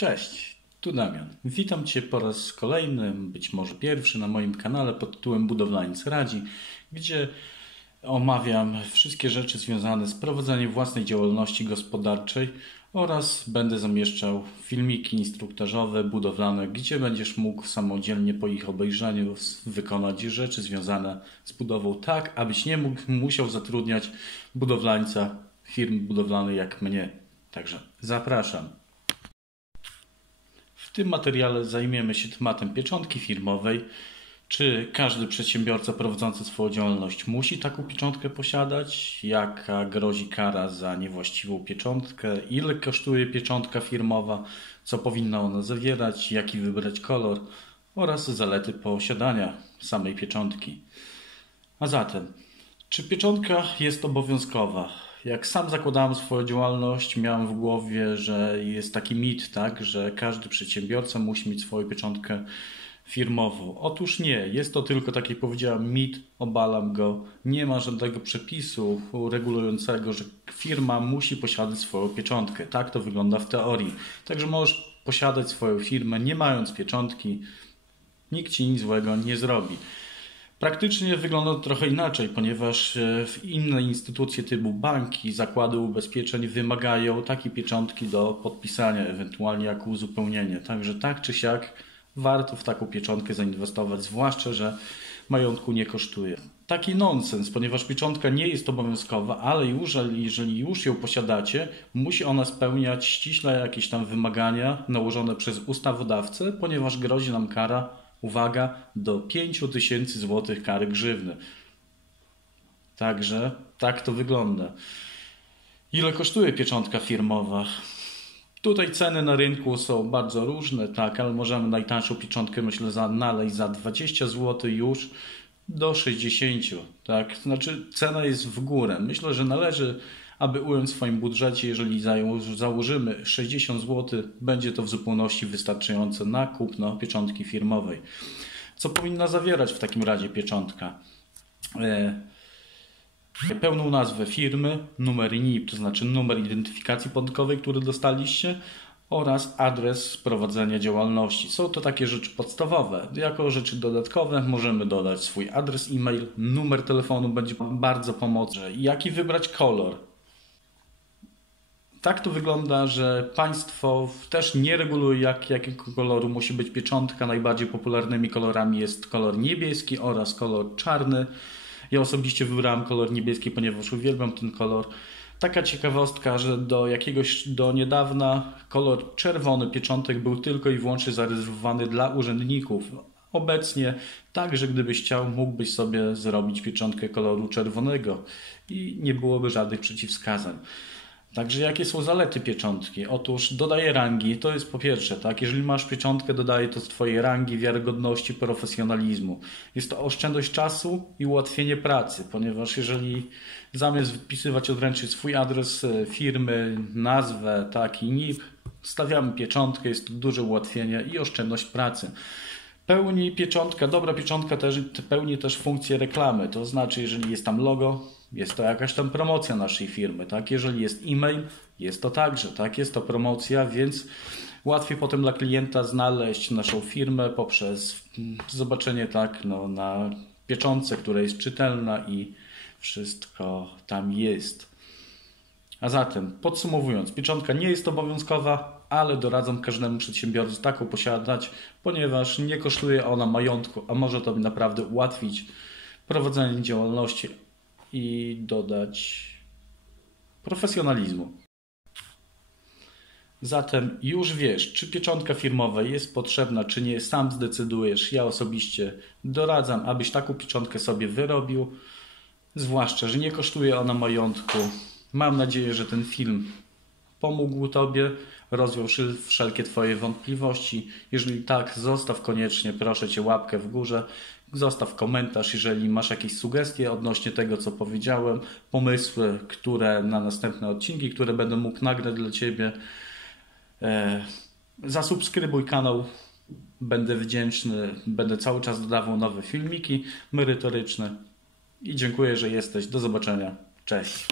Cześć, tu Damian. Witam Cię po raz kolejny, być może pierwszy na moim kanale pod tytułem Budowlaniec Radzi, gdzie omawiam wszystkie rzeczy związane z prowadzeniem własnej działalności gospodarczej oraz będę zamieszczał filmiki instruktażowe, budowlane, gdzie będziesz mógł samodzielnie po ich obejrzeniu wykonać rzeczy związane z budową tak, abyś nie musiał zatrudniać budowlańca firmy budowlanej jak mnie. Także zapraszam. W tym materiale zajmiemy się tematem pieczątki firmowej. Czy każdy przedsiębiorca prowadzący swoją działalność musi taką pieczątkę posiadać? Jaka grozi kara za niewłaściwą pieczątkę? Ile kosztuje pieczątka firmowa? Co powinna ona zawierać? Jaki wybrać kolor? Oraz zalety posiadania samej pieczątki. A zatem, czy pieczątka jest obowiązkowa? Jak sam zakładałem swoją działalność, miałem w głowie, że jest taki mit, tak, że każdy przedsiębiorca musi mieć swoją pieczątkę firmową. Otóż nie, jest to tylko, tak jak powiedziałem, mit, obalam go. Nie ma żadnego przepisu regulującego, że firma musi posiadać swoją pieczątkę. Tak to wygląda w teorii. Także możesz posiadać swoją firmę, nie mając pieczątki. Nikt ci nic złego nie zrobi. Praktycznie wygląda to trochę inaczej, ponieważ inne instytucje typu banki, zakłady ubezpieczeń wymagają takiej pieczątki do podpisania, ewentualnie jako uzupełnienie. Także tak czy siak warto w taką pieczątkę zainwestować, zwłaszcza że majątku nie kosztuje. Taki nonsens, ponieważ pieczątka nie jest obowiązkowa, ale jeżeli już ją posiadacie, musi ona spełniać ściśle jakieś tam wymagania nałożone przez ustawodawcę, ponieważ grozi nam kara, uwaga, do 5000 zł kary grzywny. Także tak to wygląda. Ile kosztuje pieczątka firmowa? Tutaj ceny na rynku są bardzo różne, tak, ale możemy najtańszą pieczątkę, myślę, znaleźć za 20 zł już do 60, tak. Znaczy cena jest w górę. Myślę, że należy, aby ująć w swoim budżecie, jeżeli założymy 60 zł, będzie to w zupełności wystarczające na kupno pieczątki firmowej. Co powinna zawierać w takim razie pieczątka? Pełną nazwę firmy, numer NIP, to znaczy numer identyfikacji podatkowej, który dostaliście, oraz adres prowadzenia działalności. Są to takie rzeczy podstawowe. Jako rzeczy dodatkowe możemy dodać swój adres e-mail, numer telefonu będzie bardzo pomocny. Jaki wybrać kolor? Tak to wygląda, że państwo też nie reguluje, jakiego koloru musi być pieczątka. Najbardziej popularnymi kolorami jest kolor niebieski oraz kolor czarny. Ja osobiście wybrałem kolor niebieski, ponieważ uwielbiam ten kolor. Taka ciekawostka, że do niedawna kolor czerwony pieczątek był tylko i wyłącznie zarezerwowany dla urzędników. Obecnie także gdybyś chciał, mógłbyś sobie zrobić pieczątkę koloru czerwonego i nie byłoby żadnych przeciwwskazań. Także jakie są zalety pieczątki? Otóż dodaje rangi, to jest po pierwsze, tak, jeżeli masz pieczątkę, dodaje to z twojej rangi, wiarygodności, profesjonalizmu. Jest to oszczędność czasu i ułatwienie pracy, ponieważ jeżeli zamiast wpisywać odręcznie swój adres firmy, nazwę, tak, i NIP, stawiamy pieczątkę, jest to duże ułatwienie i oszczędność pracy. Dobra pieczątka pełni też funkcję reklamy, to znaczy jeżeli jest tam logo, jest to jakaś tam promocja naszej firmy, tak? Jeżeli jest e-mail, jest to także, tak? Jest to promocja, więc łatwiej potem dla klienta znaleźć naszą firmę poprzez zobaczenie, tak, no, na pieczątce, która jest czytelna i wszystko tam jest. A zatem, podsumowując, pieczątka nie jest obowiązkowa, ale doradzam każdemu przedsiębiorcy taką posiadać, ponieważ nie kosztuje ona majątku, a może to naprawdę ułatwić prowadzenie działalności i dodać profesjonalizmu. Zatem już wiesz, czy pieczątka firmowa jest potrzebna, czy nie, sam zdecydujesz. Ja osobiście doradzam, abyś taką pieczątkę sobie wyrobił, zwłaszcza, że nie kosztuje ona majątku. Mam nadzieję, że ten film pomógł Tobie, rozwiał wszelkie Twoje wątpliwości. Jeżeli tak, zostaw koniecznie, proszę Cię, łapkę w górze. Zostaw komentarz, jeżeli masz jakieś sugestie odnośnie tego, co powiedziałem, pomysły, które na następne odcinki, które będę mógł nagrać dla Ciebie. Zasubskrybuj kanał, będę wdzięczny, będę cały czas dodawał nowe filmiki merytoryczne i dziękuję, że jesteś. Do zobaczenia. Cześć.